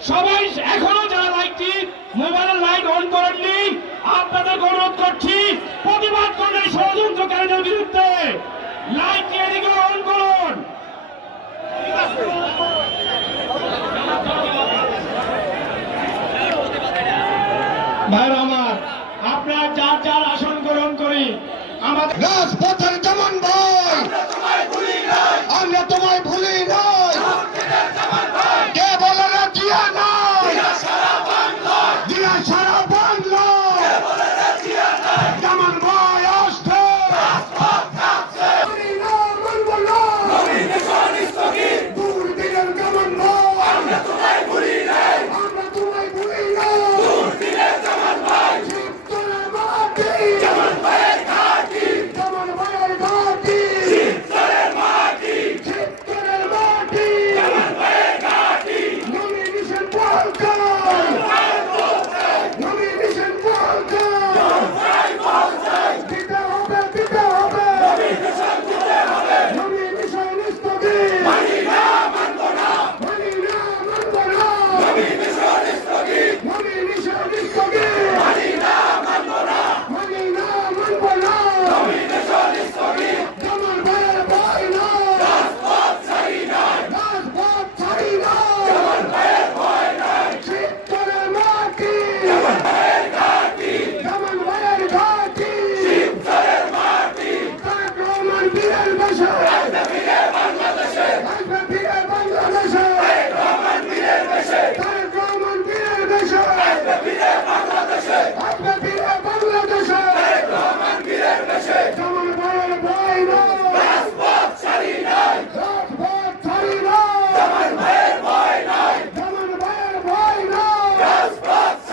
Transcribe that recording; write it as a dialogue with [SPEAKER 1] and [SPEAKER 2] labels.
[SPEAKER 1] সবাই এখনও যারা লাইটটি মোবাইলের লাইট অন করেননি আপনাদের অনুরোধ করছি প্রতিবাদ করলে ষড়যন্ত্রকারীদের বিরুদ্ধে। লাইটটি এদিকে অন করুন। ভাইরা আমার আপনার যার যার আসন গ্রহণ করি আমাদের
[SPEAKER 2] রাজপথের যেমন ভাই আমরা তোমায় ভুলি